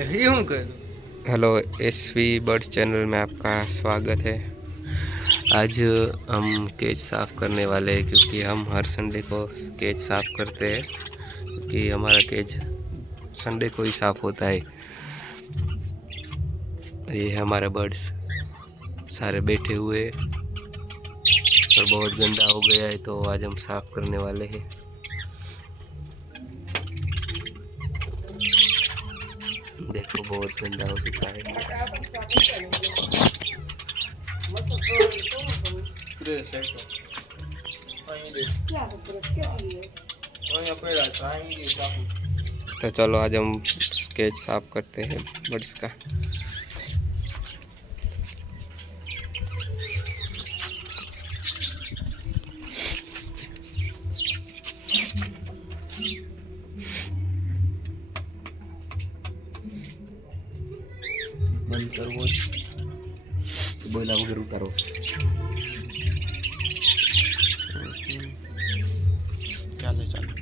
यूं कर। Hello SV birds channel में आपका स्वागत है। आज हम केज साफ़ करने वाले हैं क्योंकि हम हर संडे को केज साफ़ करते हैं क्योंकि हमारा केज संडे को ही साफ़ होता है। ये है हमारे बर्ड्स सारे बैठे हुए और बहुत गंदा हो गया है तो आज हम साफ़ करने वाले हैं। देखो बहुत गंदा हो चुका है। तो चलो आज हम स्केच साफ करते हैं बर्ड्स का। बंद करो बोला वगैरह उतारो। क्या से चलो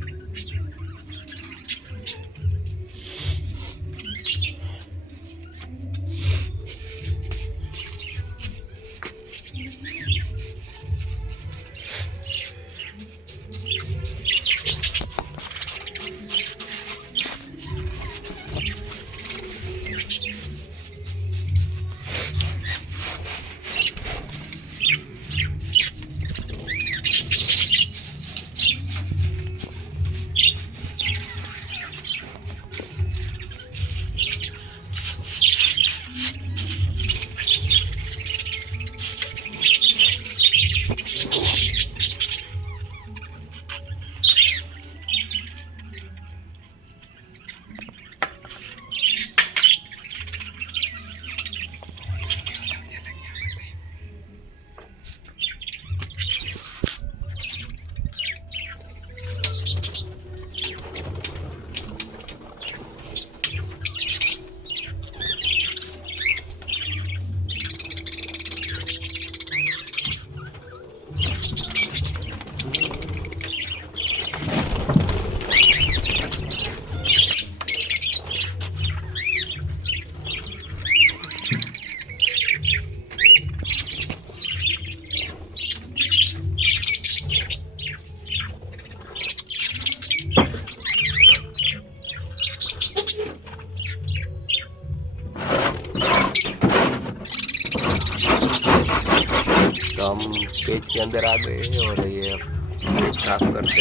तो हम पेज के अंदर आ गए हैं और ये पेज साफ करते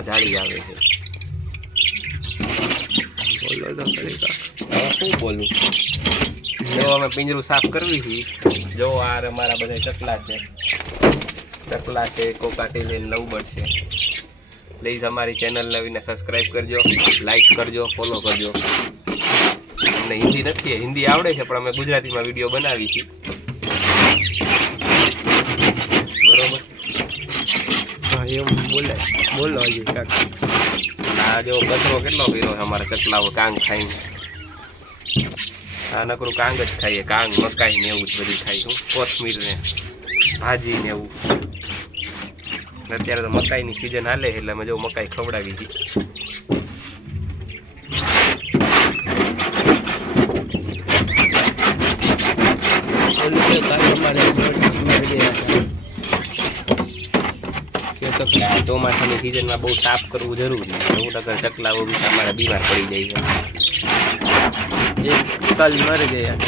झाड़ी आवे है। बोलो तो खरेखर શું બોલું। જો અમે પિંજરું સાફ કરવી હતી। જો આ અમારા બધા ચકલા છે કોકાટેલ લવબર્ડ છે। પ્લીઝ અમારી ચેનલ નવીને સબસ્ક્રાઈબ કરજો, લાઈક કરજો, ફોલો કરજો। અમને હિન્દી નથી, હિન્દી આવડે છે પણ અમે ગુજરાતીમાં વિડીયો બનાવી છે બરોબર। હા એમ બોલે બોલો હજી કાકા। આ જો કચરો કેટલો પીરો છે અમારા ચકલાઓ કાંગ ખાઈને. આ નકરું કાંગ જ ખાઈએ, કાંગ મકાઈ ને એવું જ બધું ખાઈ. શું કોથમીર ને ભાજી ને એવું. અત્યારે તો મકાઈની સિઝન હાલે એટલે અમે જો મકાઈ ખવડાવી હતી. ચોમાસાની સિઝનમાં બહુ સાફ કરવું જરૂરી છે. હું ટકા ચકલાઓ બી અમારા બીમાર પડી જાય છે. કલ મરી ગયા.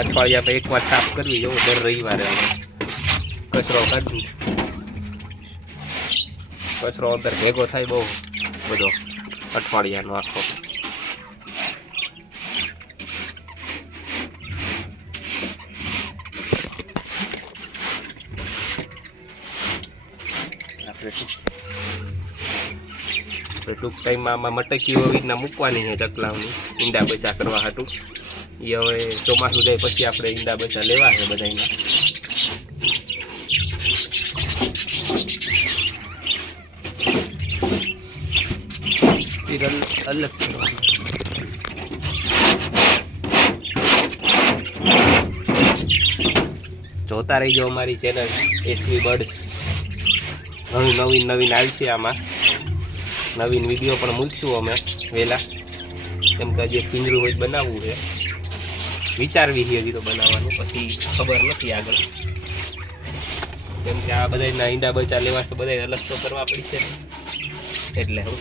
અઠવાડિયા પર એકવાર સાફ કરવી જવું દર રવિવારે કચરો કાઢવું. કચરો અંદર ભેગો થાય બહુ બધો અઠવાડિયાનો આખો. ટૂંક ટાઈમમાં આમાં મટકીઓ રીતના મૂકવાની છે ચકલાઓની ઈંડા બચા કરવા હાટું. એ હવે ચોમાસું જાય પછી આપણે ઈંડા બચા લેવા છે બધાના. અલગ જોતા રહીજો અમારી ચેનલ એસવી બર્ડ્સ. ઘણું નવીન આવશે આમાં. નવીન વિડીયો પણ મૂકશું અમે વહેલા. કેમ કે હજી પિંજરું હોય બનાવવું છે, વિચારવી છે હજી તો બનાવવાનું, પછી ખબર નથી આગળ. કેમ કે આ બધાના ઈંડા બચા લેવા છે, બધા અલગ તો કરવા પડશે એટલે હું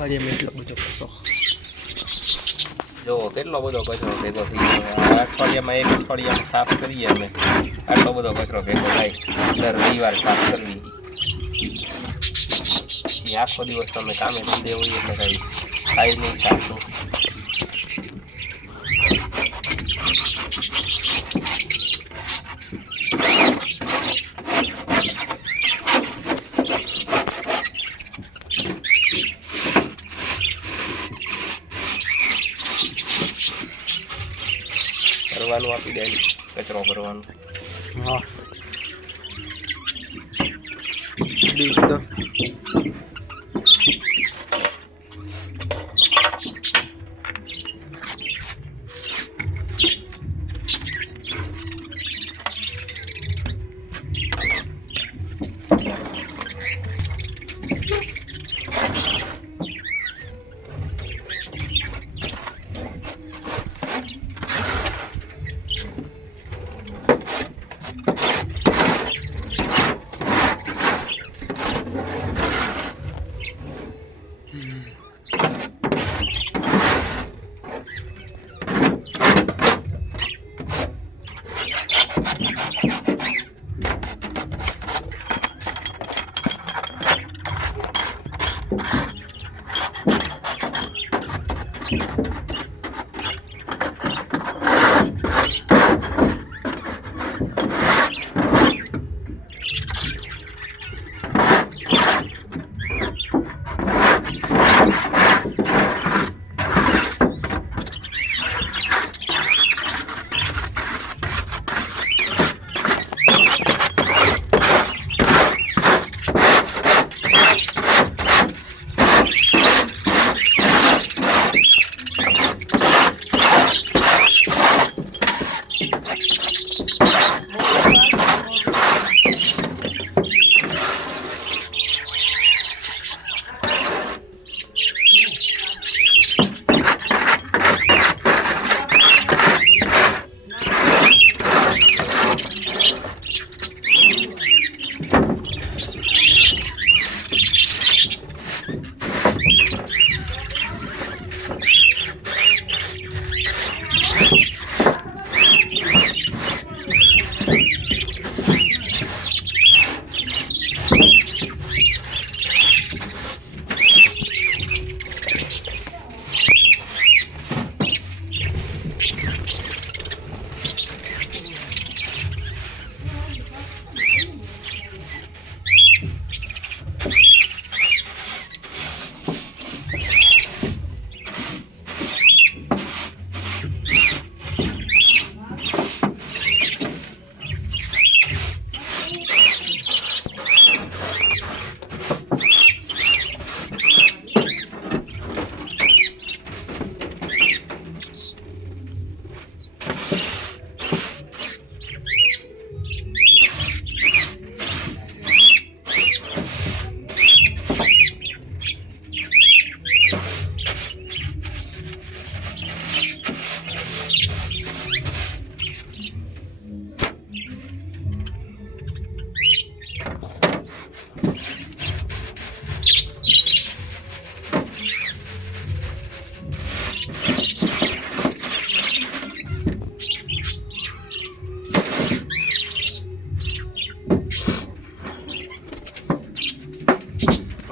અઠવાડિયામાં એટલો બધો કચરો જો કેટલો બધો કચરો ભેગો થઈ ગયો. અઠવાડિયામાં એક અઠવાડિયામાં સાફ કરીએ અમે, આટલો બધો કચરો ભેગો થાય. દર રવિવાર સાફ કરવી. આખો દિવસ તમે કામે ધંધે હોઈએ એટલે કંઈ થાય નહીં સાફનું. ભરવાનું આપી દે, કચરો ભરવાનું. હા બીજ તો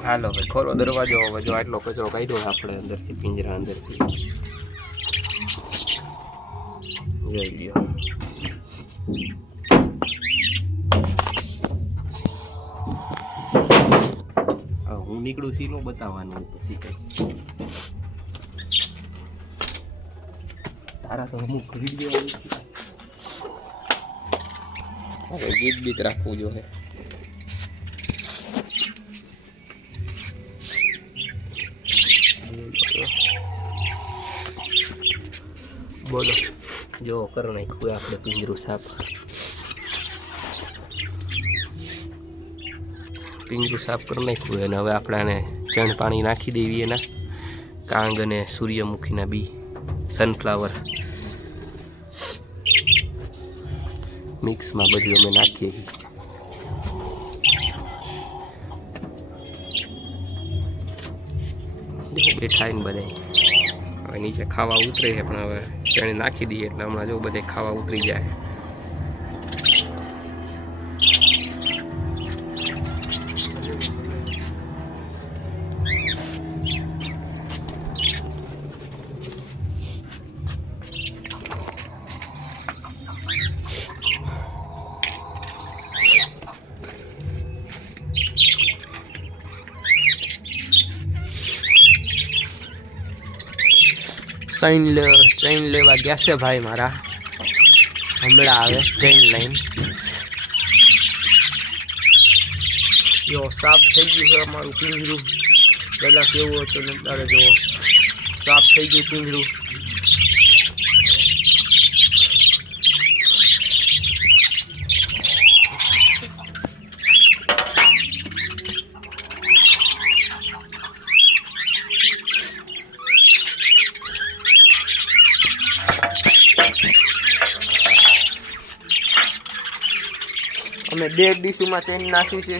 હાલો ભાઈ ખોલો દરવાજો. હવે જો આટલો કચરો કાઢ્યો આપણે અંદરથી, પિંજરા અંદરથી જોઈ લ્યો. હું નીકળું સીનો બતાવવાનું પછી કઈ તારા તો અમુક વિડીયો હવે ગીત બીત રાખવું જોઈએ. બોલો જો કર નાખ્યું આપણે પિંજરું સાફ. પિંજરું સાફ કરી નાખ્યું અને હવે આપણે આને ચણ પાણી નાખી દેવી એના કાંગ અને સૂર્યમુખીના બી, સનફ્લાવર મિક્સમાં બધું અમે નાખીએ છીએ. બેઠા ને બધા હવે નીચે ખાવા ઉતરે છે, પણ હવે ચણે નાખી દઈએ એટલે હમણાં જો બધે ખાવા ઉતરી જાય. ટ્રેન લેવા ગયા છે ભાઈ મારા, હમણાં આવે ટ્રેન લાઈન. જો સાફ થઈ ગયું છે અમારું પિંજરું. પહેલાં કેવું હતું ને અત્યારે જુઓ સાફ થઈ ગયું પિંજરું. અમે 2 ડીશુમાં તેલ નાખ્યું છે.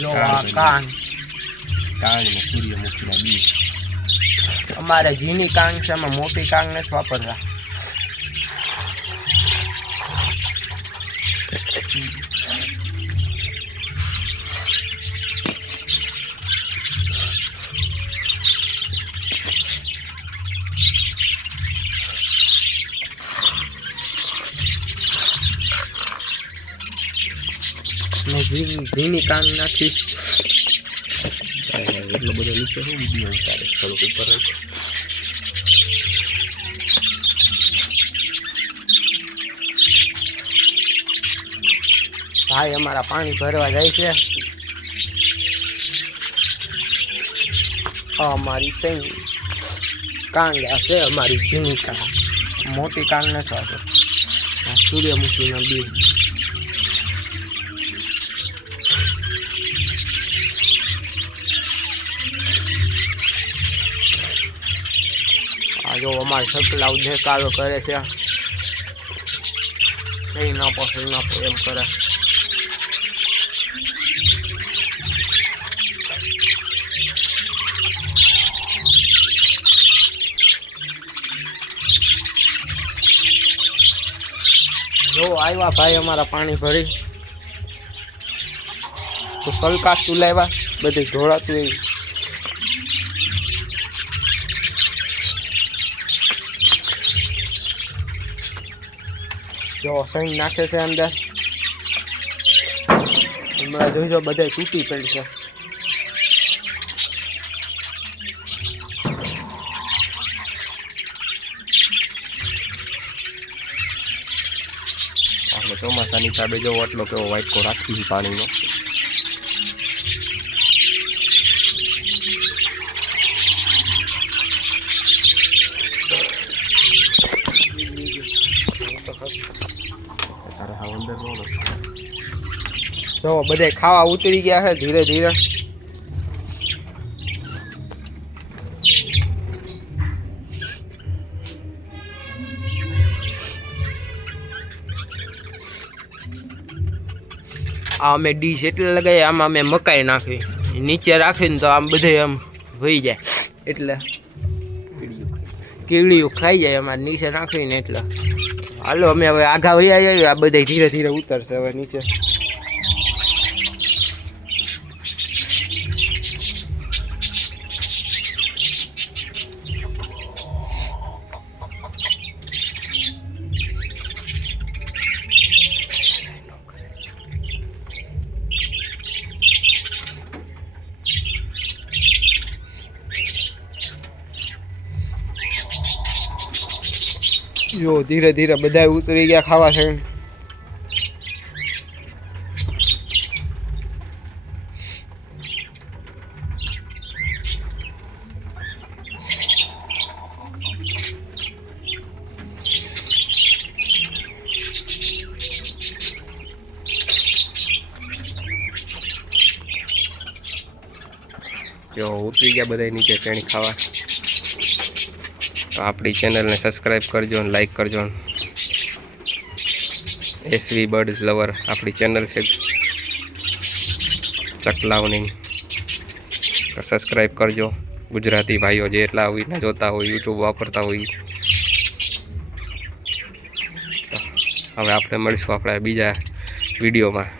જો આ કાન ને સૂર્યમુખીના બીજ. અમારે ઝીણી કાંગ છે, એમાં મોટી કાંગ નથી વાપરતા. ઝીણી કાંગ નાખી. એટલો બધો નીચે શું વિડીયો ઉતારે, થોડુંક ઉપર રાખો. ભાઈ અમારા પાણી ભરવા જાય છે. અમારી સહી કાંગ છે, અમારી ઝીણી કાંગ, મોટી કાંગ નથી વાપરતા. સૂર્યમુખીના બીજ. આ જો અમારે સકલાવ દેખાડો કરે છે. સહી નાપો એમ કરે. જો આવ્યા ભાઈ અમારા પાણી ભરી. તો સલકાશ ચુલાવ્યા, બધું ઢોળાતું. જો સહી નાખે છે અંદર. હમણાં જોઈજો બધા તૂટી પડશે. આપણે ચોમાસાની હિસાબે જો એટલો કેવો વાઇટકો રાખી પાણીનો. જો બધા ખાવા ઉતરી ગયા છે ધીરે ધીરે. આ અમે ડીશ એટલે લગાવી, આમાં અમે મકાઈ નાખી. નીચે રાખીને તો આમ બધે આમ વહી જાય, એટલે કીડીયું ખાઈ જાય અમારે નીચે નાખીને. એટલે હાલો અમે હવે આઘા વહી આવ્યા. આ બધા ધીરે ધીરે ઉતરશે હવે નીચે. જો ધીરે ધીરે બધા ઉતરી ગયા ખાવા છે. જો ઉતરી ગયા બધા નીચે ચણી ખાવા. તો આપણી ચેનલને સબસ્ક્રાઈબ કરજો અને લાઈક કરજો. એસવી બર્ડ્સ લવર આપણી ચેનલ છે ચકલાવની. તો સબસ્ક્રાઈબ કરજો. ગુજરાતી ભાઈઓ જે એટલા હોય જોતા હોય, યુટ્યુબ વાપરતા હોય. હવે આપણે મળીશું આપણા બીજા વિડીયોમાં.